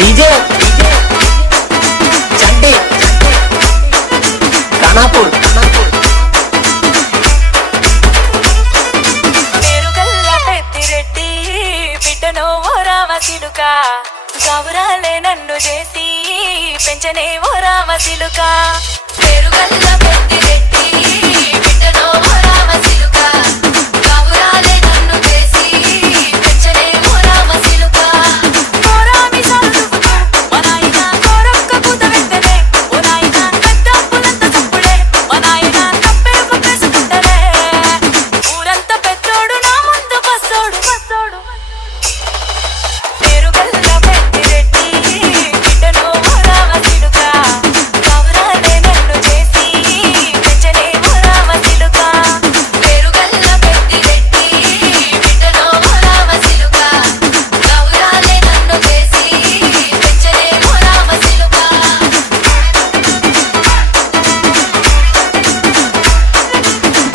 DJ Chandi Khanapur బిడ్డను ఓ రామశిలుక గౌరాలే నన్ను చేసి పెంచనే ఓ రామశిలుక పేరుగల్ల పెద్దిరెడ్డి బిడ్డను ఓ రామశిలుక గౌరాలే నన్ను చేసి పెంచనే ఓ రామశిలుక కోరామి సాలుదుకు మనాయిన కోరొక్క కూత వెంటనే ఓ నాయన పెద్దప్పులంత చప్పుడే మనాయన తప్పే పుట్టేసుకుంటనే ఊరంతా పెద్దోడు నా ముందు బస్సోడు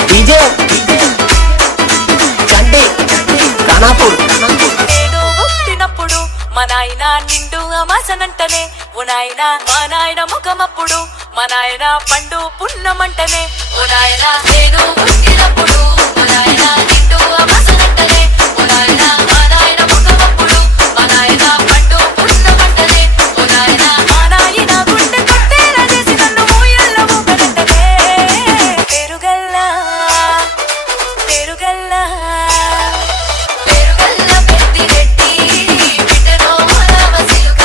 डीजे चंडी खानापुर మా నాయన నిండు అమాసనంటనే ఓ నాయన మా నాయన ముఖమప్పుడు మా నాయన పండు పున్నమంటనే ఓ నాయన నేను పుట్టినప్పుడు మా నాయన నిండు అమాసనంటనే ఓ నాయన మా నాయన ముఖమప్పుడు మా నాయన పండు పున్నమంటనే ఓ నాయన మా నాయన గుండె కొట్టేలా చేసి నన్ను ఊయల్ల ఊగనంటనే పేరుగల్లా పెద్దిరెడ్డి బిడ్డను ఓ రామశిలుక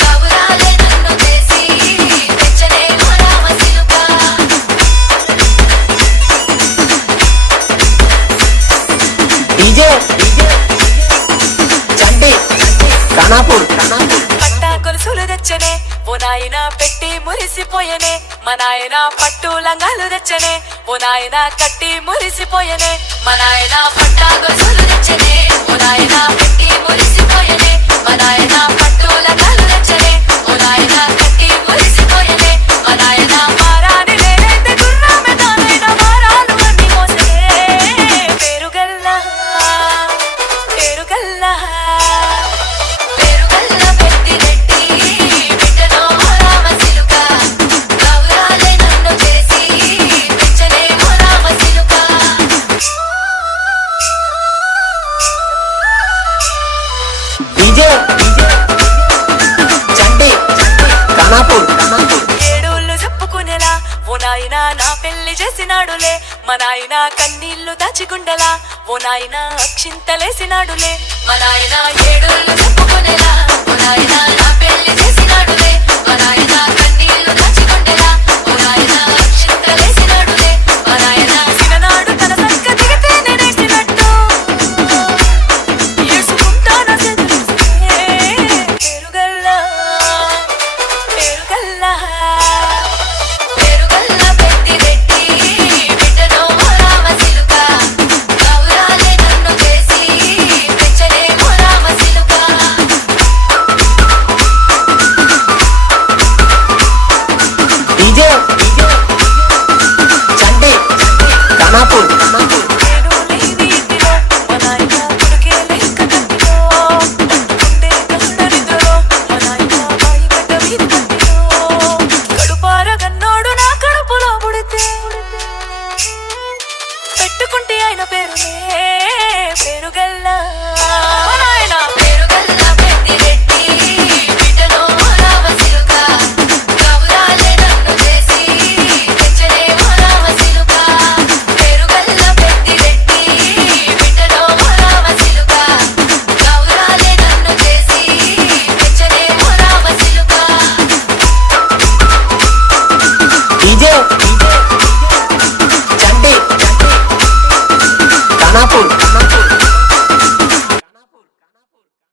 గౌరాలే నన్ను చేసి పెంచనే ఓ రామశిలుక डीजे चंडी खानापुर పట్టా గొలుసులు తెచ్చనే ఓ నాయన పెట్టి మురిసిపోయనే మా నాయన పట్టు లంగాలు తెచ్చనే ఓ నాయన కట్టి మురిసిపోయనే మా నాయన పట్టా గొలుసులు తెచ్చనే ఓ నాయన పెట్టి మురిసిపోయనే మా నాయన పట్టు లంగాలు తెచ్చనే ఓ నాయన కట్టి మురిసిపోయనే మా నాయన మారాని లేనైతే గుర్రామె తానైన మారాలు అన్ని మోసనే పేరుగల్లా పెద్దిరెడ్డి బిడ్డను ఓ రామశిలుక గౌరాలే నన్ను చేసి పెంచనే ఓ రామశిలుక डीजे चंडी खानापुर ఏడోళ్ళు చెప్పుకునేలా ఓ నాయన నా పెళ్లి చేసినాడులే మా నాయన కన్నీళ్లు దాచిగుండలా ఓ నాయన అక్షింతలేసినాడులే మా నాయన ఏడోళ్ళు చెప్పుకునేలా